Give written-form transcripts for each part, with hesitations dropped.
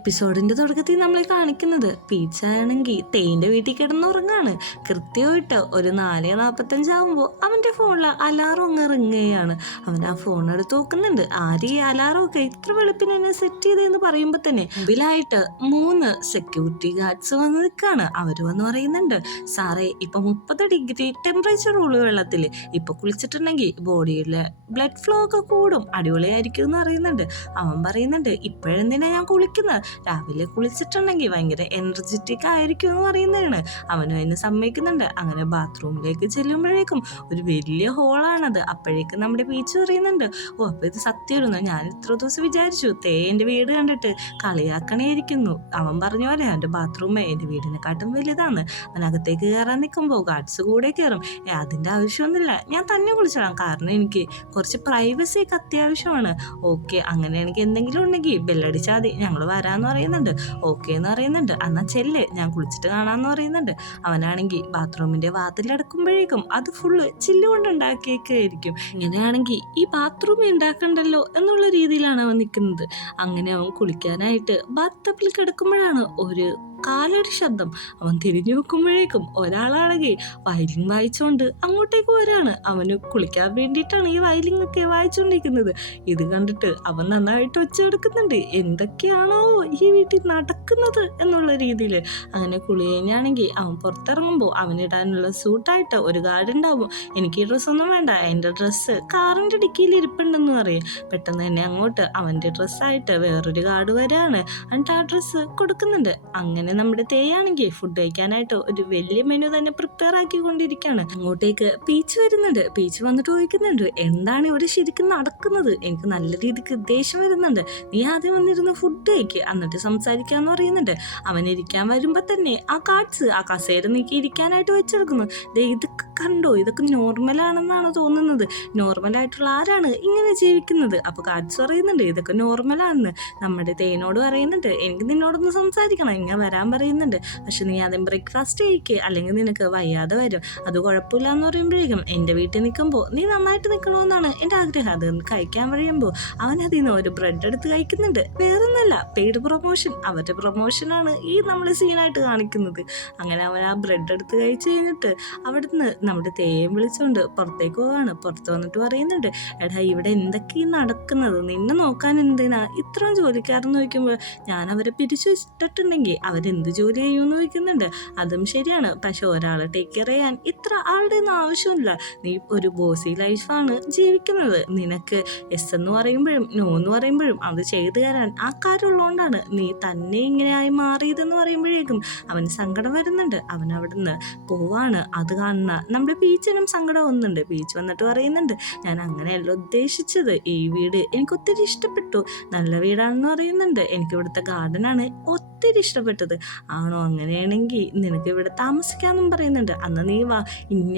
എപ്പിസോഡിന്റെ തുടക്കത്തിൽ നമ്മളെ കാണിക്കുന്നത് പീച്ചാണെങ്കിൽ തേയിന്റെ വീട്ടിൽ കിടന്നുറങ്ങാണ്. കൃത്യമായിട്ട് ഒരു 4:45 ആകുമ്പോൾ അവന്റെ ഫോണിൽ അലാറം അങ്ങ് റിങ്ങുകയാണ്. അവൻ ആ ഫോൺ എടുത്ത് നോക്കുന്നുണ്ട്. ആര് ഈ അലാറം ഒക്കെ ഇത്ര വെളുപ്പിന് എന്നെ സെറ്റ് ചെയ്തെന്ന് പറയുമ്പോൾ തന്നെ മുമ്പിലായിട്ട് 3 സെക്യൂരിറ്റി ഗാർഡ്സ് വന്ന് നിൽക്കുകയാണ്. അവര് വന്ന് പറയുന്നുണ്ട്, സാറേ ഇപ്പൊ 30 ഡിഗ്രി ടെമ്പറേച്ചർ ഉള്ളു വെള്ളത്തിൽ, ഇപ്പൊ കുളിച്ചിട്ടുണ്ടെങ്കിൽ ബോഡിയിലെ ബ്ലഡ് ഫ്ലോ ഒക്കെ കൂടും, അടിപൊളിയായിരിക്കും എന്ന് പറയുന്നുണ്ട്. അവൻ പറയുന്നുണ്ട്, ഇപ്പോഴെന്തിനാ ഞാൻ കുളിക്കുന്നത്, രാവിലെ കുളിച്ചിട്ടുണ്ടെങ്കിൽ ഭയങ്കര എനർജറ്റിക് ആയിരിക്കും എന്ന് പറയുന്നതാണ്. അവനും അതിന് സമ്മതിക്കുന്നുണ്ട്. അങ്ങനെ ബാത്റൂമിലേക്ക് ചെല്ലുമ്പോഴേക്കും ഒരു വലിയ ഹോളാണത്. അപ്പോഴേക്കും നമ്മുടെ പീച്ച് പറയുന്നുണ്ട്, ഓ അപ്പൊ ഇത് സത്യമായിരുന്നു, ഞാൻ ഇത്ര ദിവസം വിചാരിച്ചു എൻ്റെ വീട് കണ്ടിട്ട് കളിയാക്കണേയിരിക്കുന്നു. അവൻ പറഞ്ഞ പോലെ അവൻ്റെ ബാത്റൂം എൻ്റെ വീടിനെക്കാട്ടും വലുതാണ്. അവനകത്തേക്ക് കയറാൻ നിൽക്കുമ്പോൾ ഗാർഡ്സ് കൂടെ കയറും. അതിൻ്റെ ആവശ്യമൊന്നുമില്ല, ഞാൻ തന്നെ കുളിച്ചോളാം, കാരണം എനിക്ക് കുറച്ച് പ്രൈവസി ഒക്കെ അത്യാവശ്യമാണ്. ഓക്കെ, അങ്ങനെയാണെങ്കിൽ എന്തെങ്കിലും ഉണ്ടെങ്കിൽ ബെല്ലടിച്ചാൽ മതി, ഞങ്ങൾ വരാമെന്ന് പറയുന്നുണ്ട്. ഓക്കെ എന്ന് പറയുന്നുണ്ട്. എന്നാൽ ചെല്ല്, ഞാൻ കുളിച്ചിട്ട് കാണാമെന്ന് പറയുന്നുണ്ട്. അവനാണെങ്കിൽ ബാത്റൂമിൻ്റെ വാതിലടക്കുമ്പോഴേക്കും അത് ഫുള്ള് ചില്ലുകൊണ്ട് ഉണ്ടാക്കിയേക്കായിരിക്കും. ഇങ്ങനെയാണെങ്കിൽ ഈ ബാത്റൂം ഉണ്ടാക്കണ്ടല്ലോ എന്നുള്ള രീതിയിലാണ് അവൻ നിൽക്കുന്നത്. അങ്ങനെ അവൻ കുളിക്കാനായിട്ട് ബാത്ത് ടബിൽ കിടക്കുമ്പോഴാണ് ഒരു കാലടി ശബ്ദം. അവൻ തിരിഞ്ഞു നോക്കുമ്പോഴേക്കും ഒരാളാണെങ്കിൽ വയലിൻ വായിച്ചുകൊണ്ട് അങ്ങോട്ടേക്ക് വരാണ്. അവന് കുളിക്കാൻ വേണ്ടിയിട്ടാണ് ഈ വയലിൻ ഒക്കെ വായിച്ചുകൊണ്ടിരിക്കുന്നത്. ഇത് കണ്ടിട്ട് അവൻ നന്നായിട്ട് ഒച്ചെടുക്കുന്നുണ്ട്, എന്തൊക്കെയാണോ ഈ വീട്ടിൽ നടക്കുന്നത് എന്നുള്ള രീതിയിൽ. അങ്ങനെ കുളി കഴിഞ്ഞാണെങ്കിൽ അവൻ പുറത്തിറങ്ങുമ്പോൾ അവനിടാനുള്ള സൂട്ടായിട്ട് ഒരു ഗാർഡ് ഉണ്ടാവും. എനിക്ക് ഈ ഡ്രസ്സൊന്നും വേണ്ട, എൻ്റെ ഡ്രസ്സ് കാറിൻ്റെ ഡിക്കിയിൽ ഇരിപ്പുണ്ടെന്ന് പറയും. പെട്ടെന്ന് തന്നെ അങ്ങോട്ട് അവൻ്റെ ഡ്രസ്സായിട്ട് വേറൊരു ഗാർഡ് വരാണ്. എന്നിട്ട് ആ ഡ്രസ്സ് കൊടുക്കുന്നുണ്ട്. അങ്ങനെ നമ്മുടെ തേയാണെങ്കിൽ ഫുഡ് കഴിക്കാനായിട്ട് ഒരു വലിയ മെനു തന്നെ പ്രിപ്പയർ ആക്കിക്കൊണ്ടിരിക്കുകയാണ്. അങ്ങോട്ടേക്ക് പീച്ച് വരുന്നുണ്ട്. പീച്ച് വന്നിട്ട് ചോദിക്കുന്നുണ്ട്, എന്താണ് ഇവിടെ ശരിക്കും നടക്കുന്നത്, എനിക്ക് നല്ല രീതിക്ക് ദേഷ്യം വരുന്നുണ്ട്, നീ ആദ്യം വന്നിരുന്ന് ഫുഡ് കഴിക്കുക എന്നിട്ട് സംസാരിക്കാന്ന് പറയുന്നുണ്ട്. അവൻ ഇരിക്കാൻ വരുമ്പോൾ തന്നെ ആ കാർഡ്സ് ആ കസേര നീക്കി ഇരിക്കാനായിട്ട് വെച്ചെടുക്കുന്നു. ഇതൊക്കെ കണ്ടോ, ഇതൊക്കെ നോർമലാണെന്നാണ് തോന്നുന്നത്, നോർമലായിട്ടുള്ള ആരാണ് ഇങ്ങനെ ജീവിക്കുന്നത്. അപ്പോൾ കാർഡ്സ് പറയുന്നുണ്ട് ഇതൊക്കെ നോർമലാണെന്ന്. നമ്മുടെ തേനോട് പറയുന്നുണ്ട്, എനിക്ക് നിന്നോടൊന്ന് സംസാരിക്കണം, ഇങ്ങനെ വരാൻ പറയുന്നുണ്ട്. പക്ഷെ നീ ആദ്യം ബ്രേക്ക്ഫാസ്റ്റ് കഴിക്കുക, അല്ലെങ്കിൽ നിനക്ക് വയ്യാതെ വരും. അത് കുഴപ്പമില്ല എന്ന് പറയുമ്പോഴേക്കും എൻ്റെ വീട്ടിൽ നിൽക്കുമ്പോൾ നീ നന്നായിട്ട് നിൽക്കണമെന്നാണ് എൻ്റെ ആഗ്രഹം. അത് കഴിക്കാൻ കഴിയുമ്പോൾ അവൻ അതിൽ നിന്ന് ഒരു ബ്രെഡ് എടുത്ത് കഴിക്കുന്നുണ്ട്. വേറൊന്നല്ല, പെയ്ഡ് പ്രൊമോഷൻ, അവരുടെ പ്രൊമോഷനാണ് ഈ നമ്മൾ സീനായിട്ട് കാണിക്കുന്നത്. അങ്ങനെ അവൻ ആ ബ്രെഡ് എടുത്ത് കഴിച്ച് കഴിഞ്ഞിട്ട് അവിടുന്ന് നമ്മുടെ തേയും വിളിച്ചുകൊണ്ട് പുറത്തേക്ക് പോവാണ്. പുറത്ത് വന്നിട്ട് പറയുന്നുണ്ട്, എടാ ഇവിടെ എന്തൊക്കെയാണ് നടക്കുന്നത്, നിന്നെ നോക്കാൻ എന്തിനാ ഇത്രയും ജോലിക്കാരെന്ന് ചോദിക്കുമ്പോൾ ഞാൻ അവരെ പിരിച്ചു ഇട്ടിട്ടുണ്ടെങ്കിൽ അവരെന്ത് ജോലി ചെയ്യുമെന്ന് ചോദിക്കുന്നുണ്ട്. അതും ശരിയാണ്, പക്ഷെ ഒരാളെ ടേക്ക് കെയർ ചെയ്യാൻ ഇത്ര ആളുടെ ഒന്നും ആവശ്യമില്ല. നീ ഒരു ബോസി ലൈഫാണ് ജീവിക്കുന്നത്. നിനക്ക് എസ് എന്ന് പറയുമ്പോഴും നോ എന്ന് പറയുമ്പോഴും അത് ചെയ്തു തരാൻ ആൾക്കാരുള്ളതുകൊണ്ടാണ് നീ തന്നെ ഇങ്ങനെയായി മാറിയതെന്ന് പറയുമ്പോഴേക്കും അവന് സങ്കടം വരുന്നുണ്ട്. അവൻ അവിടുന്ന് പോവാണ്. അത് കാണുന്ന നമ്മുടെ പീച്ചിനും സങ്കടം വന്നുണ്ട്. പീച്ച് വന്നിട്ട് പറയുന്നുണ്ട്, ഞാൻ അങ്ങനെയല്ല ഉദ്ദേശിച്ചത്, ഈ വീട് എനിക്ക് ഒത്തിരി ഇഷ്ടപ്പെട്ടു, നല്ല വീടാണെന്ന് പറയുന്നുണ്ട്. എനിക്ക് ഇവിടുത്തെ ഗാർഡനാണ് ഒത്തിരി ഇഷ്ടപ്പെട്ടത്. ആണോ, അങ്ങനെയാണെങ്കിൽ നിനക്ക് ഇവിടെ താമസിക്കാമെന്നും പറയുന്നുണ്ട്. അന്ന് നീ വാ,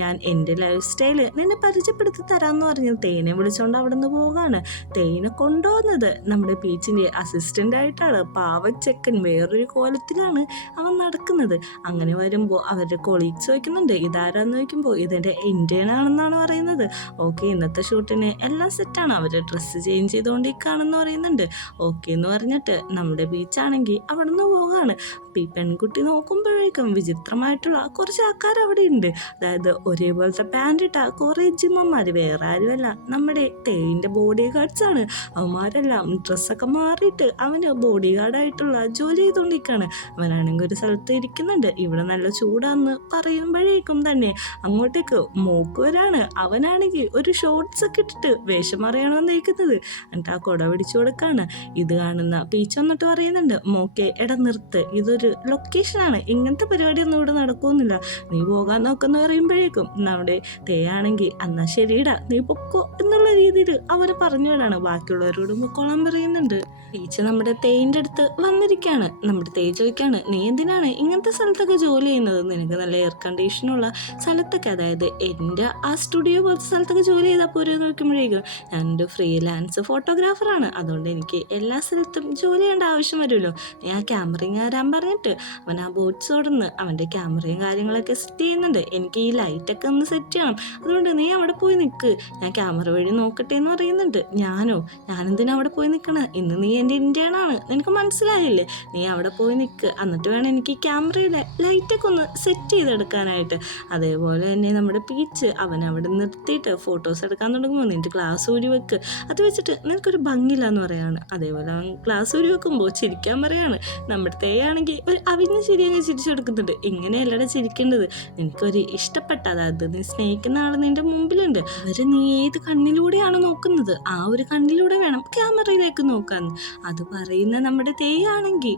ഞാൻ എൻ്റെ ലൈഫ് സ്റ്റൈല് നിന്നെ പരിചയപ്പെടുത്തി തരാമെന്ന് പറഞ്ഞ് തേനെ വിളിച്ചുകൊണ്ട് അവിടെ നിന്ന് പോകാണ്. തേനെ കൊണ്ടുപോകുന്നത് നമ്മുടെ പീച്ചിൻ്റെ അസിസ്റ്റൻ്റ് ആയിട്ടാണ്. പാവച്ചക്കൻ വേറൊരു കോലത്തിലാണ് അവൻ നടക്കുന്നത്. അങ്ങനെ വരുമ്പോൾ അവരുടെ കൊളീഗ്സ് ചോദിക്കുന്നുണ്ട്, ഇതാരാന്ന് ചോദിക്കുമ്പോൾ ഇതെൻ്റെ ഇന്ത്യൻ ആണെന്നാണ് പറയുന്നത്. ഓക്കെ, ഇന്നത്തെ ഷൂട്ടിന് എല്ലാം സെറ്റാണ്, അവർ ഡ്രസ്സ് ചേഞ്ച് ചെയ്തുകൊണ്ടിരിക്കുകയാണെന്ന് പറയുന്നുണ്ട്. ഓക്കെ എന്ന് പറഞ്ഞിട്ട് നമ്മുടെ ബീച്ചാണെങ്കിൽ അവിടെ നിന്ന് പോകാണ്. ഈ പെൺകുട്ടി നോക്കുമ്പോഴേക്കും വിചിത്രമായിട്ടുള്ള കുറച്ച് ആൾക്കാർ അവിടെ ഉണ്ട്. അതായത് ഒരേപോലത്തെ പാൻറ് ഇട്ട കുറേ ജിമ്മന്മാർ, വേറെ ആരുമല്ല നമ്മുടെ തേയിൻ്റെ ബോഡി ഗാർഡ്സ് ആണ്. അവന്മാരെല്ലാം ഡ്രസ്സൊക്കെ മാറിയിട്ട് അവന് ബോഡി ഗാർഡായിട്ടുള്ള ജോലി ചെയ്തുകൊണ്ടിരിക്കുകയാണ്. അവനാണെങ്കിൽ ഒരു സ്ഥലത്ത് ഇരിക്കുന്നുണ്ട്. ഇവിടെ നല്ല ചൂടാന്ന് പറയുമ്പോഴേക്കും തന്നെ അങ്ങോട്ടേക്ക് മോക്ക് വരാണ്. അവനാണെങ്കിൽ ഒരു ഷോർട്സ് ഒക്കെ ഇട്ടിട്ട് വേഷം അറിയണമെന്ന് ഇരിക്കുന്നത്. എന്നിട്ട് ആ കുട പിടിച്ചു കൊടുക്കാണ്. ഇത് കാണുന്ന പീച്ച് വന്നിട്ട് പറയുന്നുണ്ട്, മോക്കെ എടാ നിർത്ത്, ഇതൊരു ലൊക്കേഷനാണ്, ഇങ്ങനത്തെ പരിപാടിയൊന്നും ഇവിടെ നടക്കുന്നില്ല, നീ പോകാൻ നോക്കുന്ന പറയുമ്പോഴേക്കും നമ്മുടെ തേയാണെങ്കിൽ എന്നാ ശരിയിടാ നീ പൊക്കോ എന്നുള്ള രീതിയിൽ അവര് പറഞ്ഞു വിടാണ്. ബാക്കിയുള്ളവരോട് പൊക്കോളാൻ പറയുന്നുണ്ട്. ടീച്ചർ നമ്മുടെ തേയിൻ്റെ അടുത്ത് വന്നിരിക്കുകയാണ്. നമ്മുടെ തേ ചോദിക്കാണ്, നീ എന്തിനാണ് ഇങ്ങനത്തെ സ്ഥലത്തൊക്കെ ജോലി ചെയ്യുന്നത്, നിനക്ക് നല്ല എയർ കണ്ടീഷനുള്ള സ്ഥലത്തൊക്കെ, അതായത് എൻ്റെ ആ സ്റ്റുഡിയോ പോലത്തെ സ്ഥലത്തൊക്കെ ജോലി ചെയ്താൽ പോരെ നോക്കുമ്പോഴേക്കും ഞാനൊരു ഫ്രീലാൻസ് ഫോട്ടോഗ്രാഫറാണ്, അതുകൊണ്ട് എനിക്ക് എല്ലാ സ്ഥലത്തും ജോലി ചെയ്യേണ്ട ആവശ്യം വരുമല്ലോ, നീ ആ ക്യാമറയും വരാൻ പറഞ്ഞിട്ട് അവൻ ആ ബോട്ട്സ് ഓടുന്ന് അവൻ്റെ ക്യാമറയും കാര്യങ്ങളൊക്കെ സെറ്റ് ചെയ്യുന്നുണ്ട്. എനിക്ക് ഈ ലൈറ്റൊക്കെ ഒന്ന് സെറ്റ് ചെയ്യണം, അതുകൊണ്ട് നീ അവിടെ പോയി നിൽക്ക്, ഞാൻ ക്യാമറ വഴി നോക്കട്ടെ എന്ന് പറയുന്നുണ്ട്. ഞാനെന്തിനാ അവിടെ പോയി നിൽക്കണേ, ഇന്ന് നീ എൻ്റെ ഇൻ്റേണാണ്, നിനക്ക് മനസ്സിലായില്ലേ? നീ അവിടെ പോയി നിൽക്ക്, എന്നിട്ട് വേണം എനിക്ക് ക്യാമറയുടെ ലൈറ്റൊക്കെ ഒന്ന് സെറ്റ് ചെയ്തെടുക്കാനായിട്ട്. അതേപോലെ തന്നെ നമ്മുടെ പീച്ച് അവൻ അവിടെ നിർത്തിയിട്ട് ഫോട്ടോസ് എടുക്കാൻ തുടങ്ങുമ്പോൾ നിൻ്റെ ഗ്ലാസ് ഊരി വെക്ക്, അത് വെച്ചിട്ട് നിനക്കൊരു ഭംഗിയില്ല എന്ന് പറയാണ്. അതേപോലെ അവൻ ഗ്ലാസ് ഊരി വെക്കുമ്പോൾ ചിരിക്കാൻ പറയാണ്. നമ്മുടെ തേയാണെങ്കിൽ ഒരു അവിഞ്ഞ ചിരിയങ്ങ് ചിരിച്ചെടുക്കുന്നുണ്ട്. ഇങ്ങനെയല്ലടെ ചിരിക്കേണ്ടത്, നിനക്കൊരു ഇഷ്ടപ്പെട്ട, അതായത് നീ സ്നേഹിക്കുന്ന ആൾ നിൻ്റെ മുമ്പിലുണ്ട്, അവര് നീ ഏത് കണ്ണിലൂടെയാണ് നോക്കുന്നത് ആ ഒരു കണ്ണിലൂടെ വേണം ക്യാമറയിലേക്ക് നോക്കാൻ. അത് പറയുന്ന നമ്മുടെ തേയാണെങ്കിൽ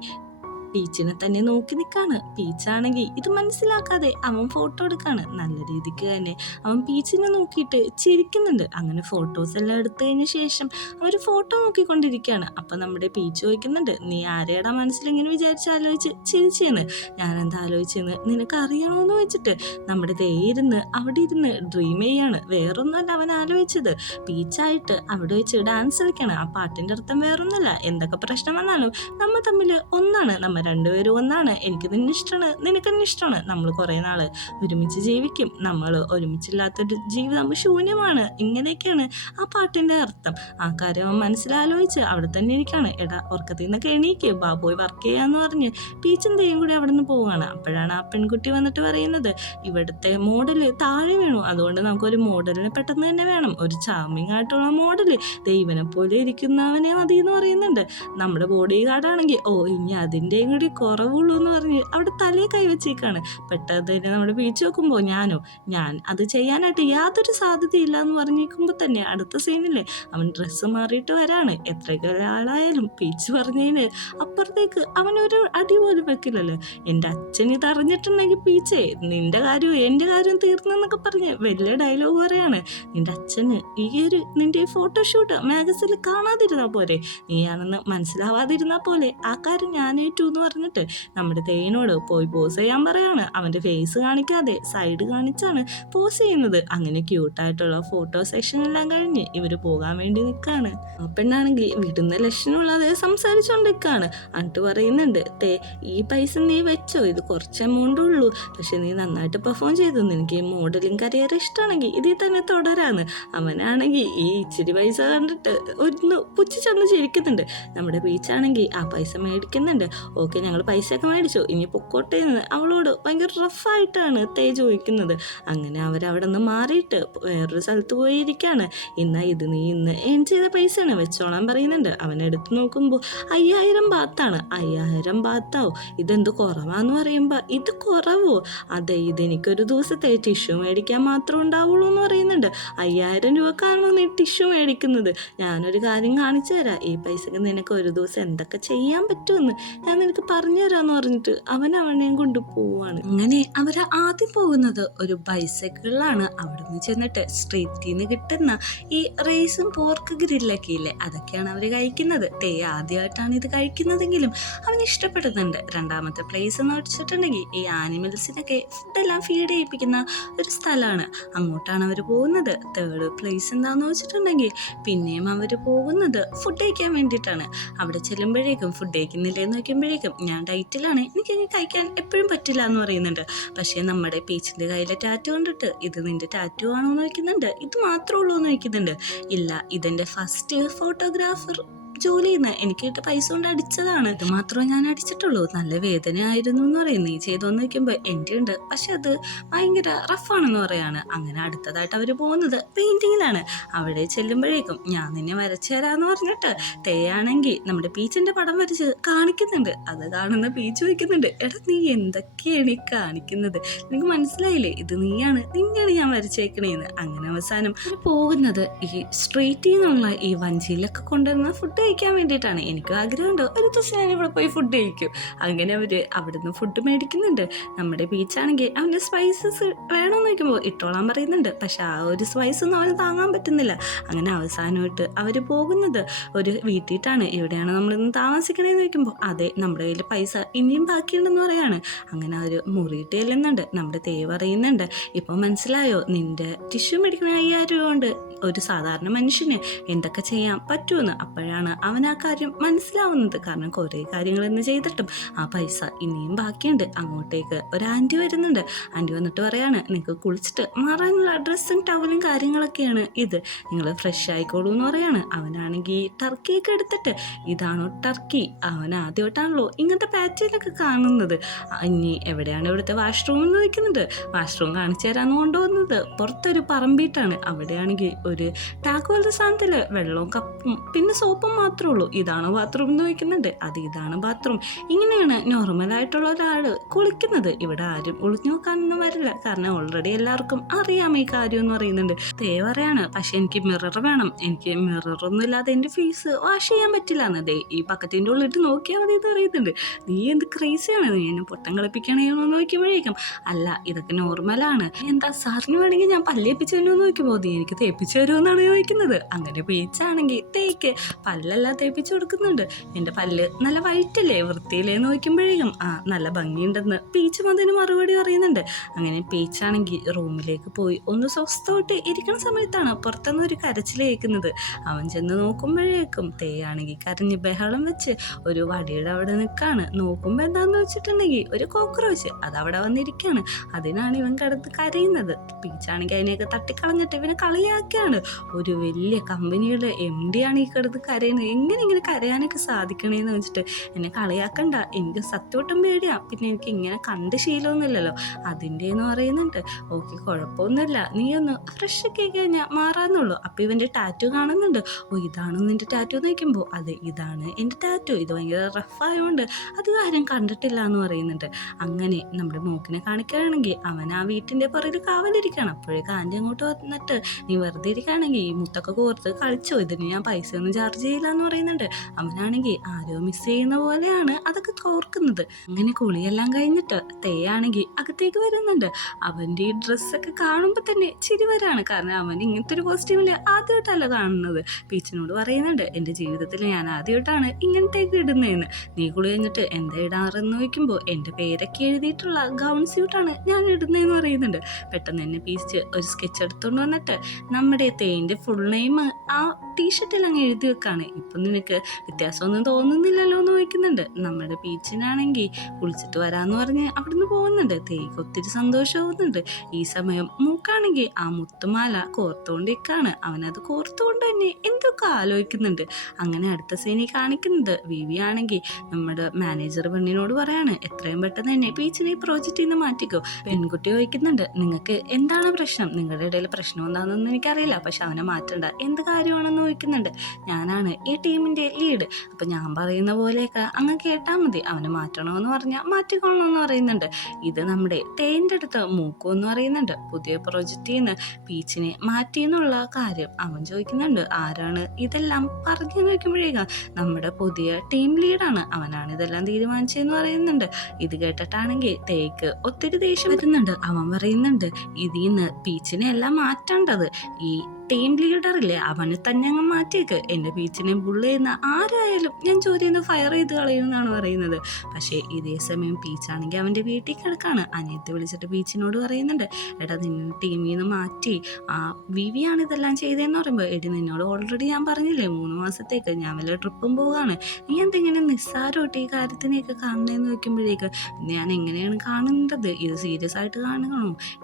പീച്ചിനെ തന്നെ നോക്കി നിൽക്കാണ്. പീച്ചാണെങ്കിൽ ഇത് മനസ്സിലാക്കാതെ അവൻ ഫോട്ടോ എടുക്കാണ്. നല്ല രീതിക്ക് തന്നെ അവൻ പീച്ചിനെ നോക്കിയിട്ട് ചിരിക്കുന്നുണ്ട്. അങ്ങനെ ഫോട്ടോസ് എല്ലാം എടുത്തു കഴിഞ്ഞ ശേഷം അവർ ഫോട്ടോ നോക്കിക്കൊണ്ടിരിക്കുകയാണ്. അപ്പം നമ്മുടെ പീച്ച് ചോദിക്കുന്നുണ്ട്, നീ ആരെയുടെ മനസ്സിലിങ്ങനെ വിചാരിച്ചാലോചിച്ച് ചിരിച്ചെന്ന്? ഞാനെന്താ ആലോചിച്ചെന്ന് നിനക്ക് അറിയണമെന്ന് വെച്ചിട്ട് നമ്മുടെ ഇരുന്ന് അവിടെ ഇരുന്ന് ഡ്രീം ചെയ്യാണ്. വേറൊന്നുമല്ല അവൻ ആലോചിച്ചത്, പീച്ചായിട്ട് അവിടെ വെച്ച് ഡാൻസ് കളിക്കണം. ആ പാട്ടിൻ്റെ അർത്ഥം വേറൊന്നുമല്ല, എന്തൊക്കെ പ്രശ്നം വന്നാലും നമ്മൾ തമ്മിൽ ഒന്നാണ്, നമ്മൾ രണ്ടുപേരും ഒന്നാണ്. എനിക്ക് നിന്നെ ഇഷ്ടമാണ്, നിനക്ക് എന്നെ ഇഷ്ടമാണ്, നമ്മൾ കുറേ നാൾ ഒരുമിച്ച് ജീവിക്കും, നമ്മൾ ഒരുമിച്ചില്ലാത്തൊരു ജീവിതം ശൂന്യമാണ്. ഇങ്ങനെയൊക്കെയാണ് ആ പാട്ടിൻ്റെ അർത്ഥം. ആ കാര്യം അവൻ മനസ്സിലാലോചിച്ച് അവിടെ തന്നെ ഇരിക്കുകയാണ്. എടാ ഉറക്കത്തിൽ നിന്നൊക്കെ എണീക്ക്, പോയി വർക്ക് ചെയ്യാന്ന് പറഞ്ഞ് പീച്ചും തെയ്യും കൂടി അവിടെ നിന്ന് പോവുകയാണ്. അപ്പോഴാണ് ആ പെൺകുട്ടി വന്നിട്ട് പറയുന്നത്, ഇവിടുത്തെ മോഡല് താഴെ വീണു, അതുകൊണ്ട് നമുക്കൊരു മോഡലിനെ പെട്ടെന്ന് തന്നെ വേണം, ഒരു ചാർമിങ് ആയിട്ടുള്ള മോഡല്, ദൈവനെ പോലെ ഇരിക്കുന്നവനെ മതി എന്ന് പറയുന്നുണ്ട്. നമ്മുടെ ബോഡി ഗാർഡാണെങ്കിൽ ഇനി അതിൻ്റെയും കൂടി കുറവുള്ളൂ എന്ന് പറഞ്ഞ് അവിടെ തലയെ കൈവച്ചേക്കാണ്. പെട്ടെന്ന് തന്നെ നമ്മുടെ പീച്ച് നോക്കുമ്പോൾ ഞാൻ അത് ചെയ്യാനായിട്ട് യാതൊരു സാധ്യതയില്ല എന്ന് പറഞ്ഞേക്കുമ്പോൾ തന്നെ അടുത്ത സീനിൽ അവൻ ഡ്രസ്സ് മാറിയിട്ട് വരാണ്. എത്രയൊക്കെ ആളായാലും പീച്ച് പറഞ്ഞതിന് അപ്പുറത്തേക്ക് അവനൊരു അടി പോലും വെക്കില്ലല്ലോ. എൻ്റെ അച്ഛൻ ഇത് അറിഞ്ഞിട്ടുണ്ടെങ്കിൽ പീച്ചേ നിൻ്റെ കാര്യവും എൻ്റെ കാര്യവും തീർന്നെന്നൊക്കെ പറഞ്ഞ് വലിയ ഡയലോഗ് പറയാണ്. നിൻ്റെ അച്ഛന് നിൻ്റെ ഫോട്ടോഷൂട്ട് മാഗസിനിൽ കാണാതിരുന്നാൽ പോരെ, നീയാണെന്ന് മനസ്സിലാവാതിരുന്നാൽ പോലെ, ആ കാര്യം ഞാനേറ്റു എന്ന് പറഞ്ഞിട്ട് നമ്മുടെ തേനോട് പോയി പോസ് ചെയ്യാൻ പറയാണ്. അവൻ്റെ ഫേസ് കാണിക്കാതെ സൈഡ് കാണിച്ചാണ് പോസ് ചെയ്യുന്നത്. അങ്ങനെ ക്യൂട്ടായിട്ടുള്ള ഫോട്ടോ സെക്ഷൻ എല്ലാം കഴിഞ്ഞ് ഇവർ പോകാൻ വേണ്ടി നിൽക്കുകയാണ്. ആ പെണ്ണാണെങ്കിൽ വിടുന്ന ലക്ഷണമുള്ളതെ സംസാരിച്ചുകൊണ്ടിരിക്കുകയാണ്. എന്നിട്ട് പറയുന്നുണ്ട്, ഈ പൈസ നീ വെച്ചോ, ഇത് കുറച്ച് എമൗണ്ട് ഉള്ളൂ, പക്ഷെ നീ നന്നായിട്ട് പെർഫോം ചെയ്തു, നിനക്ക് ഈ മോഡലിംഗ് കരിയർ ഇഷ്ടമാണെങ്കിൽ ഇതിൽ തന്നെ തുടരാന്ന്. അവനാണെങ്കിൽ ഈ ഇച്ചിരി പൈസ കണ്ടിട്ട് ഒന്ന് പുച്ഛിച്ചൊന്ന് ചിരിക്കുന്നുണ്ട്. നമ്മുടെ ബീച്ചാണെങ്കിൽ ആ പൈസ മേടിക്കുന്നുണ്ട്. ഓക്കെ, ഞങ്ങൾ പൈസയൊക്കെ മേടിച്ചു, ഇനി പൊക്കോട്ടെ എന്ന് അവളോട് ഭയങ്കര റഫായിട്ടാണ് തേ ചോദിക്കുന്നത്. അങ്ങനെ അവരവിടെ നിന്ന് മാറിയിട്ട് വേറൊരു സ്ഥലത്ത് പോയിരിക്കുകയാണ്. ഇത് നീ ഇന്ന് ഏൺ ചെയ്ത പൈസയാണ്, വെച്ചോളാൻ പറയുന്നുണ്ട്. അവനെടുത്ത് നോക്കുമ്പോൾ 5000 ബാത്താണ്. 5000 ബാത്താവോ, ഇതെന്ത് കുറവാന്ന് പറയുമ്പോൾ ഇത് കുറവോ? അതെ, ഇതെനിക്കൊരു ദിവസത്തെ ടിഷ്യൂ മേടിക്കാൻ മാത്രം ഉണ്ടാവുള്ളൂ എന്ന് പറയുന്നുണ്ട്. 5000 രൂപക്കാണോ നീ ടിഷ്യൂ മേടിക്കുന്നത്? ഞാനൊരു കാര്യം കാണിച്ചു തരാം, ഈ പൈസക്ക് നിനക്ക് ഒരു ദിവസം എന്തൊക്കെ ചെയ്യാൻ പറ്റുമെന്ന് ഞാൻ നിനക്ക് പറഞ്ഞു തരാമെന്ന് പറഞ്ഞിട്ട് അവനെയും കൊണ്ട് പോവാണ്. അങ്ങനെ അവർ ആദ്യം പോകുന്നത് ഒരു ബൈസൈക്കിളിലാണ്. അവിടെ നിന്ന് ചെന്നിട്ട് സ്ട്രീറ്റിൽ നിന്ന് കിട്ടുന്ന ഈ റൈസും പോർക്ക് ഗ്രില്ലൊക്കെ ഇല്ലേ, അതൊക്കെയാണ് അവർ കഴിക്കുന്നത്. ആദ്യമായിട്ടാണ് ഇത് കഴിക്കുന്നതെങ്കിലും അവന് ഇഷ്ടപ്പെടുന്നുണ്ട്. രണ്ടാമത്തെ പ്ലേസ് എന്ന് വെച്ചിട്ടുണ്ടെങ്കിൽ ഈ ആനിമൽസിനൊക്കെ ഫുഡെല്ലാം ഫീഡ് ചെയ്യിപ്പിക്കുന്ന ഒരു സ്ഥലമാണ്, അങ്ങോട്ടാണ് അവർ പോകുന്നത്. തേർഡ് പ്ലേസ് എന്താണെന്ന് വെച്ചിട്ടുണ്ടെങ്കിൽ പിന്നെയും അവർ പോകുന്നത് ഫുഡ് കഴിക്കാൻ വേണ്ടിയിട്ടാണ്. അവിടെ ചെല്ലുമ്പോഴേക്കും ഫുഡ് കഴിക്കുന്നില്ലെന്ന് നോക്കുമ്പോഴേക്കും ഞാൻ ഡയറ്റിലാണ്, എനിക്കങ്ങനെ കഴിക്കാൻ എപ്പോഴും പറ്റില്ല എന്ന് പറയുന്നുണ്ട്. പക്ഷേ നമ്മുടെ പീച്ചിൻ്റെ കയ്യിലെ ടാറ്റു കണ്ടിട്ട് ഇത് നിൻ്റെ ടാറ്റു ആണോ എന്ന് വയ്ക്കുന്നുണ്ട്. ഇത് മാത്രമേ ഉള്ളൂ എന്ന് വയ്ക്കുന്നുണ്ട്. ഇല്ല, ഇതെൻ്റെ ഫസ്റ്റ് ഫോട്ടോഗ്രാഫർ ജോലി ചെയ്യുന്ന എനിക്ക് കിട്ടിയ പൈസ കൊണ്ട് അടിച്ചതാണ്, ഇത് മാത്രമേ ഞാൻ അടിച്ചിട്ടുള്ളൂ, നല്ല വേദനയായിരുന്നു എന്ന് പറയും. നീ ചെയ്തോന്ന് വയ്ക്കുമ്പോൾ എൻ്റെ ഉണ്ട്, പക്ഷെ അത് ഭയങ്കര റഫാണെന്ന് പറയാണ്. അങ്ങനെ അടുത്തതായിട്ട് അവർ പോകുന്നത് പെയിൻറ്റിങ്ങിലാണ്. അവിടെ ചെല്ലുമ്പോഴേക്കും ഞാൻ നിന്നെ വരച്ചു തരാമെന്ന് പറഞ്ഞിട്ട് തേയാണെങ്കിൽ നമ്മുടെ പീച്ചിൻ്റെ പടം വരച്ച് കാണിക്കുന്നുണ്ട്. അത് കാണുന്ന പീച്ച് വയ്ക്കുന്നുണ്ട്, എടാ നീ എന്തൊക്കെയാണ് ഈ കാണിക്കുന്നത്, നിനക്ക് മനസ്സിലായില്ലേ, ഇത് നിന്നെയാണ് ഞാൻ വരച്ചേക്കണേന്ന്. അങ്ങനെ അവസാനം പോകുന്നത് ഈ സ്ട്രീറ്റിൽ നിന്നുള്ള ഈ വഞ്ചിയിലൊക്കെ കൊണ്ടുവരുന്ന ഫുഡ് കഴിക്കാൻ വേണ്ടിയിട്ടാണ്. എനിക്കും ആഗ്രഹമുണ്ട് ഒരു ദിവസം ഞാൻ ഇവിടെ പോയി ഫുഡ് കഴിക്കും. അങ്ങനെ അവർ അവിടുന്ന് ഫുഡ് മേടിക്കുന്നുണ്ട്. നമ്മുടെ ബീച്ചാണെങ്കിൽ അവൻ്റെ സ്പൈസസ് വേണമെന്ന് വയ്ക്കുമ്പോൾ ഇട്ടോളാൻ പറയുന്നുണ്ട്. പക്ഷെ ആ ഒരു സ്പൈസ് ഒന്നും അവന് താങ്ങാൻ പറ്റുന്നില്ല. അങ്ങനെ അവസാനമായിട്ട് അവർ പോകുന്നത് ഒരു വീട്ടിട്ടാണ്. ഇവിടെയാണ് നമ്മളിന്ന് താമസിക്കണേന്ന് വയ്ക്കുമ്പോൾ അതെ, നമ്മുടെ കയ്യിൽ പൈസ ഇനിയും ബാക്കിയുണ്ടെന്ന് പറയാണ്. അങ്ങനെ അവർ മുറിയിട്ട് ചെല്ലുന്നുണ്ട്. നമ്മുടെ തേ പറയുന്നുണ്ട്, ഇപ്പോൾ മനസ്സിലായോ, നിൻ്റെ ടിഷ്യൂ മേടിക്കണ 5000 രൂപ കൊണ്ട് ഒരു സാധാരണ മനുഷ്യന് എന്തൊക്കെ ചെയ്യാൻ പറ്റുമെന്ന്. അപ്പോഴാണ് അവൻ ആ കാര്യം മനസ്സിലാവുന്നത്. കാരണം കുറേ കാര്യങ്ങൾ ഇന്ന് ചെയ്തിട്ടും ആ പൈസ ഇനിയും ബാക്കിയുണ്ട്. അങ്ങോട്ടേക്ക് ഒരു ആൻറ്റി വരുന്നുണ്ട്. ആൻറ്റി വന്നിട്ട് പറയാണ്, നിങ്ങൾക്ക് കുളിച്ചിട്ട് മാറാനുള്ള ഡ്രസ്സും ടവലും കാര്യങ്ങളൊക്കെയാണ് ഇത്, നിങ്ങൾ ഫ്രഷ് ആയിക്കോളൂ എന്ന് പറയാണ്. അവനാണെങ്കിൽ ടർക്കിയൊക്കെ എടുത്തിട്ട്, ഇതാണോ ടർക്കി? അവൻ ആദ്യമായിട്ടാണല്ലോ ഇങ്ങനത്തെ പാറ്റേണൊക്കെ കാണുന്നത്. ഇനി എവിടെയാണ് ഇവിടുത്തെ വാഷ്റൂം എന്ന് ചോദിക്കുന്നുണ്ട്. വാഷ്റൂം കാണിച്ചു തരാമെന്ന് കൊണ്ടുവന്നത് പുറത്തൊരു പറമ്പിട്ടാണ്. അവിടെയാണെങ്കിൽ ഒരു ടാക്ക് പോലത്തെ സാധനത്തിൽ വെള്ളവും കപ്പും പിന്നെ സോപ്പും മാത്രമേ ഉള്ളൂ. ഇതാണോ ബാത്റൂം എന്ന് ചോദിക്കുന്നുണ്ട്. അത് ഇതാണ് ബാത്റൂം. ഇങ്ങനെയാണ് നോർമലായിട്ടുള്ള ഒരാൾ കുളിക്കുന്നത്. ഇവിടെ ആരും ഒളിഞ്ഞു നോക്കാനൊന്നും വരില്ല, കാരണം ഓൾറെഡി എല്ലാവർക്കും അറിയാം ഈ കാര്യം എന്ന് പറയുന്നുണ്ട്. തേ പറയാണ്, പക്ഷെ എനിക്ക് മിറർ വേണം, എനിക്ക് മിററൊന്നും ഇല്ലാതെ എൻ്റെ ഫേസ് വാഷ് ചെയ്യാൻ പറ്റില്ല എന്ന്. ദേ ഈ ബക്കറ്റിൻ്റെ ഉള്ളിട്ട് നോക്കിയാൽ മതി എന്ന് പറയുന്നുണ്ട്. നീ എന്ത് ക്രേസിയാണ്, നീ എന്നെ പൊട്ടം കളിപ്പിക്കണേന്ന് നോക്കുമ്പോഴേക്കും, അല്ല ഇതൊക്കെ നോർമലാണ്, എന്താ സാറിന് വേണമെങ്കിൽ ഞാൻ പല്ലേപ്പിച്ചു തരുമെന്ന് നോക്കുമ്പോൾ നീ എനിക്ക് തേപ്പിച്ചു തരുമെന്നാണ് ചോദിക്കുന്നത്. അങ്ങനെ പീച്ചാണെങ്കിൽ തേക്ക് പല്ലെല്ലാം തേപ്പിച്ചു കൊടുക്കുന്നുണ്ട്. എൻ്റെ പല്ല് നല്ല വൈറ്റല്ലേ, വൃത്തിയില്ലേന്ന് നോക്കുമ്പോഴേക്കും നല്ല ഭംഗിയുണ്ടെന്ന് പീച്ചും അതിന് മറുപടി പറയുന്നുണ്ട്. അങ്ങനെ പീച്ചാണെങ്കിൽ റൂമിലേക്ക് പോയി ഒന്ന് സ്വസ്ഥമായിട്ട് ഇരിക്കുന്ന സമയത്താണ് പുറത്തുനിന്ന് ഒരു കരച്ചിൽ കേൾക്കുന്നത്. അവൻ ചെന്ന് നോക്കുമ്പോഴേക്കും തേയാണെങ്കിൽ കരഞ്ഞ് ബഹളം വെച്ച് ഒരു വടിയുടെ അവിടെ നിൽക്കാണ്. നോക്കുമ്പോൾ എന്താണെന്ന് വെച്ചിട്ടുണ്ടെങ്കിൽ ഒരു കോക്രോച്ച് അതവിടെ വന്നിരിക്കുകയാണ്. അതിനാണ് ഇവൻ കിടന്ന് കരയുന്നത്. പീച്ചാണെങ്കിൽ അതിനെയൊക്കെ തട്ടിക്കളഞ്ഞിട്ട് ഇവനെ കളിയാക്കിയാണ്. ഒരു വലിയ കമ്പനിയുടെ MD ആണ് ഈ കിടന്ന് കരയുന്നത്. എങ്ങനെ ഇങ്ങനെ കരയാനൊക്കെ സാധിക്കണേന്ന് വെച്ചിട്ട് എന്നെ കളിയാക്കണ്ട, എനിക്ക് സത്യോട്ടം പേടിയാ, പിന്നെ എനിക്ക് ഇങ്ങനെ കണ്ട് ശീലമൊന്നുമില്ലല്ലോ അതിൻ്റെ എന്ന് പറയുന്നുണ്ട്. ഓക്കെ കുഴപ്പമൊന്നുമില്ല, നീ ഒന്ന് ഫ്രഷ് ഒക്കെ കഴിഞ്ഞാൽ മാറാന്നുള്ളൂ. അപ്പം ഇവൻ്റെ ടാറ്റു കാണുന്നുണ്ട്. ഓ ഇതാണ് നിൻ്റെ ടാറ്റു എന്ന് വയ്ക്കുമ്പോൾ അതെ ഇതാണ് എൻ്റെ ടാറ്റു, ഇത് ഭയങ്കര റഫായതുകൊണ്ട് അത് ആരും കണ്ടിട്ടില്ല എന്ന് പറയുന്നുണ്ട്. അങ്ങനെ നമ്മുടെ മോക്കിനെ കാണിക്കുകയാണെങ്കിൽ അവൻ ആ വീട്ടിൻ്റെ പുറകിൽ കാവലിരിക്കണം. അപ്പോഴേക്ക് ആൻറ്റി അങ്ങോട്ട് വന്നിട്ട്, നീ വെറുതെ ഇരിക്കുകയാണെങ്കിൽ ഈ മുത്തൊക്കെ കോർത്ത് കളിച്ചോ, ഇതിന് ഞാൻ പൈസ ഒന്നും ചാർജ് ചെയ്യില്ല എന്ന് പറയുന്നുണ്ട്. അവനാണെങ്കിൽ ആരോ മിസ് ചെയ്യുന്ന പോലെയാണ് അതൊക്കെ കോർക്കുന്നത്. അങ്ങനെ കുളിയെല്ലാം കഴിഞ്ഞിട്ട് തേയാണെങ്കിൽ അകത്തേക്ക് വരുന്നുണ്ട്. അവൻ്റെ ഈ ഡ്രസ്സൊക്കെ കാണുമ്പോൾ തന്നെ ചിരി വരാണ്, കാരണം അവൻ ഇങ്ങനത്തെ ഒരു കോസ്റ്റ്യൂമിൽ ആദ്യമായിട്ടല്ല കാണുന്നത്. പീച്ചിനോട് പറയുന്നുണ്ട്, എൻ്റെ ജീവിതത്തിൽ ഞാൻ ആദ്യമായിട്ടാണ് ഇങ്ങനത്തേക്ക് ഇടുന്നതെന്ന്. നീ കുളി കഴിഞ്ഞിട്ട് എന്താ ഇടാറെന്ന് ചോദിക്കുമ്പോൾ എൻ്റെ പേരൊക്കെ എഴുതിയിട്ടുള്ള ഗൗൺ സ്യൂട്ടാണ് ഞാൻ ഇടുന്നതെന്ന് പറയുന്നുണ്ട്. പെട്ടെന്ന് എന്നെ പീച്ച് ഒരു സ്കെച്ച് എടുത്തുകൊണ്ട് വന്നിട്ട് നമ്മുടെ തേൻ്റെ ഫുൾ നെയിം ആ ടീഷർട്ടിൽ അങ്ങ് എഴുതി വെക്കാണ്. ഇപ്പം നിനക്ക് വ്യത്യാസമൊന്നും തോന്നുന്നില്ലല്ലോ എന്ന് ചോദിക്കുന്നുണ്ട്. നമ്മുടെ പീച്ചിനാണെങ്കിൽ കുളിച്ചിട്ട് വരാമെന്ന് പറഞ്ഞ് അവിടുന്ന് പോകുന്നുണ്ട്. തേക്ക് ഒത്തിരി സന്തോഷമാവുന്നുണ്ട്. ഈ സമയം മൂക്കാണെങ്കിൽ ആ മുത്തുമാല കോർത്തുകൊണ്ടിരിക്കുകയാണ്. അവനത് കോർത്തുകൊണ്ട് തന്നെ എന്തൊക്കെ ആലോചിക്കുന്നുണ്ട്. അങ്ങനെ അടുത്ത സീനിൽ കാണിക്കുന്നത് വിവി ആണെങ്കിൽ നമ്മുടെ മാനേജർ പെണ്ണിനോട് പറയാണ്, എത്രയും പെട്ടെന്ന് തന്നെ പീച്ചിനെ ഈ പ്രോജക്റ്റിൽ നിന്ന് മാറ്റിക്കോ. പെൺകുട്ടി ചോദിക്കുന്നുണ്ട്, നിങ്ങൾക്ക് എന്താണ് പ്രശ്നം, നിങ്ങളുടെ ഇടയിൽ പ്രശ്നം എന്താണെന്നൊന്നും എനിക്കറിയില്ല, പക്ഷെ അവനെ മാറ്റണ്ട, എന്ത് കാര്യമാണെന്ന് ചോദിക്കുന്നുണ്ട്. ഞാനാണ് ഈ ടീമിൻ്റെ ലീഡ്, അപ്പം ഞാൻ പറയുന്ന പോലെയൊക്കെ അങ്ങ് കേട്ടാൽ മതി, അവനെ മാറ്റണമെന്ന് പറഞ്ഞാൽ മാറ്റിക്കൊള്ളണമെന്ന് പറയുന്നുണ്ട്. ഇത് നമ്മുടെ തേൻ്റെ അടുത്ത് മൂക്കു എന്ന് പറയുന്നുണ്ട്. പുതിയ പ്രൊജക്റ്റിൽ നിന്ന് പീച്ചിനെ മാറ്റിയെന്നുള്ള കാര്യം അവൻ ചോദിക്കുന്നുണ്ട്. ആരാണ് ഇതെല്ലാം പറഞ്ഞു നോക്കുമ്പോഴേക്കും നമ്മുടെ പുതിയ ടീം ലീഡാണ്, അവനാണ് ഇതെല്ലാം തീരുമാനിച്ചതെന്ന് പറയുന്നുണ്ട്. ഇത് കേട്ടിട്ടാണെങ്കിൽ തേക്ക് ഒത്തിരി ദേഷ്യം വരുന്നുണ്ട്. അവൻ പറയുന്നുണ്ട്, ഇതിൽ നിന്ന് പീച്ചിനെ എല്ലാം മാറ്റേണ്ടത് ഈ ടീം ലീഡറില്ലേ അവനെ തന്നെ അങ്ങ് മാറ്റിയേക്ക്, എൻ്റെ പീച്ചിനെ ബുള്ളി ചെയ്യുന്ന ആരായാലും ഞാൻ ജോലിയിൽ നിന്ന് ഫയർ ചെയ്ത് കളയുമെന്നാണ് പറയുന്നത്. പക്ഷേ ഇതേ സമയം പീച്ചാണെങ്കിൽ അവൻ്റെ വീട്ടിൽ കിടക്കാണ്. അനിയത്തി വിളിച്ചിട്ട് പീച്ചിനോട് പറയുന്നുണ്ട്, എടാ നിന്നെ ടീമിൽ നിന്ന് മാറ്റി ആ വിവിയാണ് ഇതെല്ലാം ചെയ്തതെന്ന് പറയുമ്പോൾ, എടി നിന്നോട് ഓൾറെഡി ഞാൻ പറഞ്ഞില്ലേ 3 മാസത്തേക്ക് ഞാൻ വല്ല ട്രിപ്പും പോവുകയാണ്, നീ എന്തെങ്ങനെ നിസ്സാരമായിട്ട് ഈ കാര്യത്തിനെയൊക്കെ കാണണമെന്ന് വെക്കുമ്പോഴേക്ക് ഞാൻ എങ്ങനെയാണ് കാണേണ്ടത്, ഇത് സീരിയസ് ആയിട്ട് കാണണോ,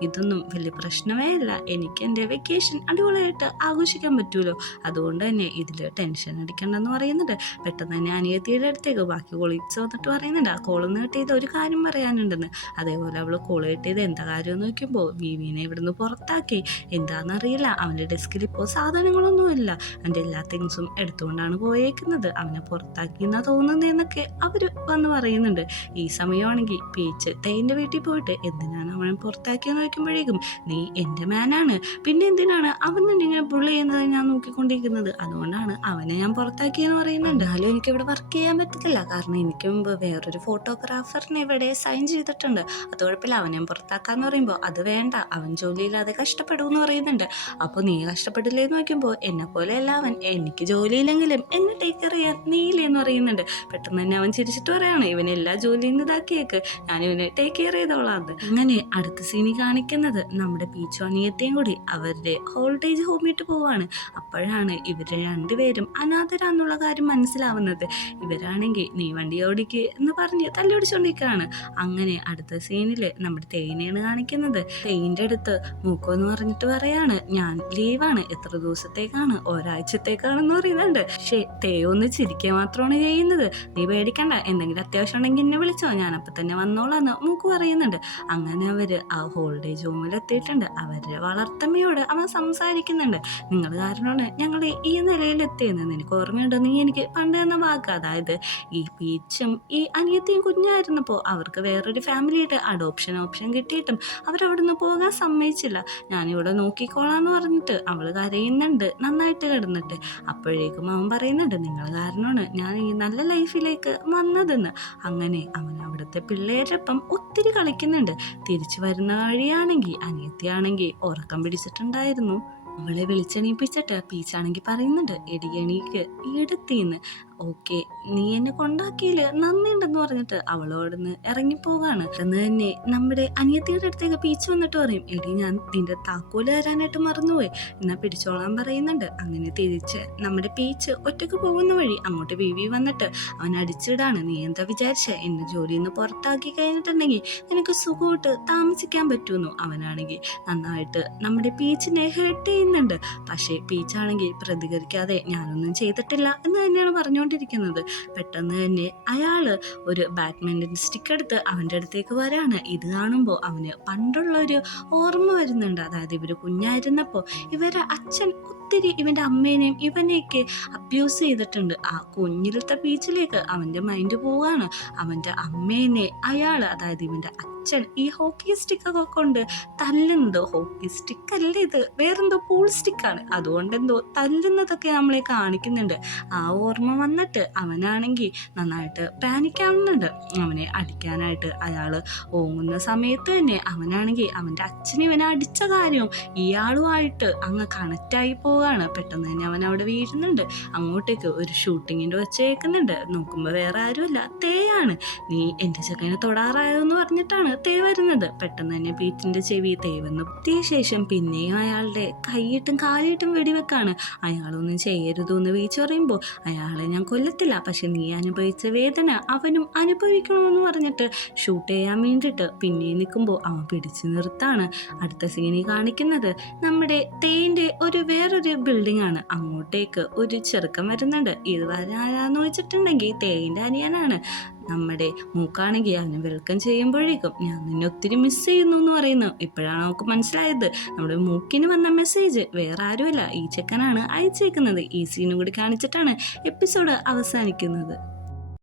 ഇതൊന്നും വലിയ പ്രശ്നമേ അല്ല, എനിക്ക് എൻ്റെ വെക്കേഷൻ അടിപൊളിയായിട്ട് ആഘോഷിക്കാൻ പറ്റുമല്ലോ, അതുകൊണ്ട് തന്നെ ഇതിൽ ടെൻഷൻ അടിക്കണ്ടെന്ന് പറയുന്നുണ്ട്. പെട്ടെന്ന് തന്നെ അനിയത്തിയുടെ അടുത്തേക്ക് ബാക്കി കൊളീഗ്സ് വന്നിട്ട് പറയുന്നുണ്ട്, ആ കോളൊന്ന് കിട്ടിയത് ഒരു കാര്യം പറയാനുണ്ടെന്ന്. അതേപോലെ അവൾ കോൾ കിട്ടിയത് എന്താ കാര്യം എന്ന് നോക്കുമ്പോൾ വിവിനെ ഇവിടുന്ന് പുറത്താക്കി, എന്താണെന്നറിയില്ല, അവൻ്റെ ഡെസ്കിൽ ഇപ്പോൾ സാധനങ്ങളൊന്നുമില്ല, അവൻ്റെ എല്ലാ തിങ്സും എടുത്തുകൊണ്ടാണ് പോയേക്കുന്നത്, അവനെ പുറത്താക്കി എന്നാ തോന്നുന്നതെന്നൊക്കെ അവർ വന്ന് പറയുന്നുണ്ട്. ഈ സമയമാണെങ്കിൽ പീച്ച് തേൻ്റെ വീട്ടിൽ പോയിട്ട് എന്തിനാണ് അവനെ പുറത്താക്കിയെന്ന് നോക്കുമ്പോഴേക്കും, നീ എൻ്റെ മാനാണ്, പിന്നെ എന്തിനാണ് അവൻ ഇങ്ങനെ ബുള്ളി ചെയ്യുന്നത് ഞാൻ നോക്കിക്കൊണ്ടിരിക്കുന്നത്, അതുകൊണ്ടാണ് അവനെ ഞാൻ പുറത്താക്കിയെന്ന് പറയുന്നുണ്ട്. എന്നാലും എനിക്കിവിടെ വർക്ക് ചെയ്യാൻ പറ്റത്തില്ല, കാരണം എനിക്ക് മുമ്പ് വേറൊരു ഫോട്ടോഗ്രാഫറിനെ ഇവിടെ സൈൻ ചെയ്തിട്ടുണ്ട്, അത് കുഴപ്പമില്ല, അവനെ പുറത്താക്കാന്ന് പറയുമ്പോൾ അത് വേണ്ട, അവൻ ജോലിയില്ലാതെ കഷ്ടപ്പെടുമെന്ന് പറയുന്നുണ്ട്. അപ്പോൾ നീ കഷ്ടപ്പെടില്ലേന്ന് നോക്കുമ്പോൾ എന്നെ പോലെയല്ല അവൻ, എനിക്ക് ജോലിയില്ലെങ്കിലും എന്നെ ടേക്ക് കെയർ ചെയ്യാൻ നീയില്ലേന്ന് പറയുന്നുണ്ട്. പെട്ടെന്ന് തന്നെ അവൻ ചിരിച്ചിട്ട് പറയാണ്, ഇവനെ എല്ലാ ജോലിയിൽ നിന്ന് ഇതാക്കിയേക്ക്, ഞാൻ ഇവനെ ടേക്ക് കെയർ ചെയ്തോളാം. അങ്ങനെ അടുത്ത സീനി കാണിക്കുന്നത് നമ്മുടെ പീച്ചു അനിയത്തെയും കൂടി അവരുടെ ഹോൾഡേജ് ഹോമിയിട്ട് പോവാണ്. അപ്പോഴാണ് ഇവർ രണ്ടുപേരും അനാഥരാന്നുള്ള കാര്യം മനസ്സിലാവുന്നത്. ഇവരാണെങ്കിൽ നീ വണ്ടി ഓടിക്ക് എന്ന് പറഞ്ഞ് തല്ലിയോടിച്ചോണ്ടിരിക്കുകയാണ്. അങ്ങനെ അടുത്ത സീനിൽ നമ്മുടെ തേയിനെയാണ് കാണിക്കുന്നത്. തേയിൻ്റെ അടുത്ത് മൂക്കോ എന്ന് പറഞ്ഞിട്ട് പറയാണ്, ഞാൻ ലീവാണ്, എത്ര ദിവസത്തേക്കാണ്, ഒരാഴ്ചത്തേക്കാണെന്ന് പറയുന്നുണ്ട്. പക്ഷേ തേയോ ഒന്ന് ചിരിക്കുക മാത്രമാണ് ചെയ്യുന്നത്. നീ പേടിക്കണ്ട, എന്തെങ്കിലും അത്യാവശ്യം ഉണ്ടെങ്കിൽ എന്നെ വിളിച്ചോ, ഞാൻ അപ്പം തന്നെ വന്നോളാന്ന് മൂക്ക് പറയുന്നുണ്ട്. അങ്ങനെ അവർ ആ ഹോളിഡേജ് ഹോമിൽ എത്തിയിട്ടുണ്ട്. അവരുടെ വളർത്തമ്മയോട് അവൻ സംസാരിക്കുന്നുണ്ട്. നിങ്ങൾ കാരണമാണ് ഞങ്ങൾ ഈ നിലയിലെത്തിയെന്ന് നിനക്ക് ഓർമ്മയുണ്ടോ, നീ എനിക്ക് പണ്ട് തന്ന വാക്ക്. അതായത് ഈ പീച്ചും ഈ അനിയത്തിയും കുഞ്ഞായിരുന്നപ്പോൾ അവർക്ക് വേറൊരു ഫാമിലിയായിട്ട് അഡോപ്ഷൻ ഓപ്ഷൻ കിട്ടിയിട്ടും അവരവിടുന്ന് പോകാൻ സമ്മതിച്ചില്ല. ഞാനിവിടെ നോക്കിക്കോളാന്ന് പറഞ്ഞിട്ട് അവൾ കരയുന്നുണ്ട് നന്നായിട്ട് കിടന്നിട്ട്. അപ്പോഴേക്കും അവൻ പറയുന്നുണ്ട്, നിങ്ങൾ കാരണമാണ് ഞാൻ ഈ നല്ല ലൈഫിലേക്ക് വന്നതെന്ന്. അങ്ങനെ അവൻ അവിടുത്തെ പിള്ളേരൊപ്പം ഒത്തിരി കളിക്കുന്നുണ്ട്. തിരിച്ചു വരുന്ന വഴിയാണെങ്കിൽ അനിയത്തിയാണെങ്കിൽ ഉറക്കം പിടിച്ചിട്ടുണ്ടായിരുന്നു. അവളെ വിളിച്ചെണീപ്പിച്ചിട്ട് പീച്ചാണെങ്കിൽ പറയുന്നുണ്ട്, എടി എണീക്ക്, ഈടത്തിന്ന്. ഓക്കെ, നീ എന്നെ കൊണ്ടാക്കിയില്ല, നന്ദിയുണ്ടെന്ന് പറഞ്ഞിട്ട് അവളോടന്ന് ഇറങ്ങിപ്പോവാണ്. എന്ന് തന്നെ നമ്മുടെ അനിയത്തിയുടെ അടുത്തേക്ക് പീച്ച് വന്നിട്ട് പറയും, എടി ഞാൻ നിന്റെ താക്കോല് തരാനായിട്ട് മറന്നുപോയി, എന്നാ പിടിച്ചോളാൻ പറയുന്നുണ്ട്. അങ്ങനെ തിരിച്ച് നമ്മുടെ പീച്ച് ഒറ്റക്ക് പോകുന്ന വഴി അങ്ങോട്ട് വിവി വന്നിട്ട് അവൻ അടിച്ചിടാണ്. നീ എന്താ വിചാരിച്ച എന്നെ ജോലിയിൽ നിന്ന് പുറത്താക്കി കഴിഞ്ഞിട്ടുണ്ടെങ്കിൽ നിനക്ക് സുഖമായിട്ട് താമസിക്കാൻ പറ്റുമെന്നു. അവനാണെങ്കിൽ നന്നായിട്ട് നമ്മുടെ പീച്ചിനെ ഹെർട്ട് ചെയ്യുന്നുണ്ട്. പക്ഷേ പീച്ചാണെങ്കിൽ പ്രതികരിക്കാതെ ഞാനൊന്നും ചെയ്തിട്ടില്ല എന്ന് തന്നെയാണ് പറഞ്ഞുകൊണ്ടിരിക്കുന്നത്. പെട്ടെന്ന് തന്നെ അയാള് ഒരു ബാഡ്മിന്റൺ സ്റ്റിക്ക് എടുത്ത് അവൻ്റെ അടുത്തേക്ക് വരാണ്. ഇത് കാണുമ്പോൾ അവന് പണ്ടുള്ള ഒരു ഓർമ്മ വരുന്നുണ്ട്. അതായത് ഇവര് കുഞ്ഞായിരുന്നപ്പോൾ ഇവരെ അച്ഛൻ ഒത്തിരി ഇവൻ്റെ അമ്മേനെയും ഇവനെയൊക്കെ അബ്യൂസ് ചെയ്തിട്ടുണ്ട്. ആ കുഞ്ഞിലത്തെ ബീച്ചിലേക്ക് അവൻ്റെ മൈൻഡ് പോവാണ്. അവൻ്റെ അമ്മേനെ അയാൾ, അതായത് ഇവൻ്റെ അച്ഛൻ ഈ ഹോക്കി സ്റ്റിക്കൊക്കെ കൊണ്ട് തല്ലുന്നത്. ഹോക്കി സ്റ്റിക്ക് അല്ല ഇത്, വേറെന്തോ പൂൾ സ്റ്റിക്കാണ്. അതുകൊണ്ട് എന്തോ തല്ലുന്നതൊക്കെ നമ്മളെ കാണിക്കുന്നുണ്ട്. ആ ഓർമ്മ വന്നിട്ട് അവനാണെങ്കിൽ നന്നായിട്ട് പാനിക്കാവുന്നുണ്ട്. അവനെ അടിക്കാനായിട്ട് അയാൾ ഓങ്ങുന്ന സമയത്ത് തന്നെ അവനാണെങ്കിൽ അവൻ്റെ അച്ഛൻ ഇവനെ അടിച്ച കാര്യവും ഇയാളുമായിട്ട് അങ്ങ് കണക്റ്റായി പോവുകയാണ്. പെട്ടെന്ന് തന്നെ അവൻ അവിടെ വീഴുന്നുണ്ട്. അങ്ങോട്ടേക്ക് ഒരു ഷൂട്ടിങ്ങിൻ്റെ ഒച്ച കേൾക്കുന്നുണ്ട്. നോക്കുമ്പോൾ വേറെ ആരുമല്ല, തേയാണ്. നീ എൻ്റെ ചെക്കനെ തൊടാറായോ എന്ന് പറഞ്ഞിട്ടാണ് തേ വരുന്നത്. പെട്ടെന്ന് തന്നെ പീച്ചിൻ്റെ ചെവി തേ വന്ന് പൊത്തിയ ശേഷം പിന്നെയും അയാളുടെ കൈയിട്ടും കാലിയിട്ടും വെടിവെക്കാണ്. അയാളൊന്നും ചെയ്യരുതെന്ന് വീഴ്ച പറയുമ്പോൾ അയാളെ ഞാൻ കൊല്ലത്തില്ല, പക്ഷെ നീ അനുഭവിച്ച വേദന അവനും അനുഭവിക്കണമെന്ന് പറഞ്ഞിട്ട് ഷൂട്ട് ചെയ്യാൻ വേണ്ടിയിട്ട് പിന്നെ നിൽക്കുമ്പോൾ അവൻ പിടിച്ചു നിർത്താണ്. അടുത്ത സീനിൽ കാണിക്കുന്നത് നമ്മുടെ തേൻ്റെ വേറൊരു ബിൽഡിംഗ് ആണ്. അങ്ങോട്ടേക്ക് ഒരു ചെറുക്കൻ വരുന്നുണ്ട്. ഇത് വരാനാന്ന് വെച്ചിട്ടുണ്ടെങ്കിൽ തേൻ്റെ അനിയനാണ്. നമ്മുടെ മൂക്കാണെങ്കിൽ അവനെ വെൽക്കം ചെയ്യുമ്പോഴേക്കും ഞാൻ നിന്നെ ഒത്തിരി മിസ് ചെയ്യുന്നു എന്ന് പറയുന്നു. ഇപ്പോഴാണ് നമുക്ക് മനസ്സിലായത് നമ്മുടെ മൂക്കിന് വന്ന മെസ്സേജ് വേറെ ആരുമല്ല, ഈ ചെക്കനാണ് അയച്ചേക്കുന്നത്. ഈ സീനും കൂടി കാണിച്ചിട്ടാണ് എപ്പിസോഡ് അവസാനിക്കുന്നത്.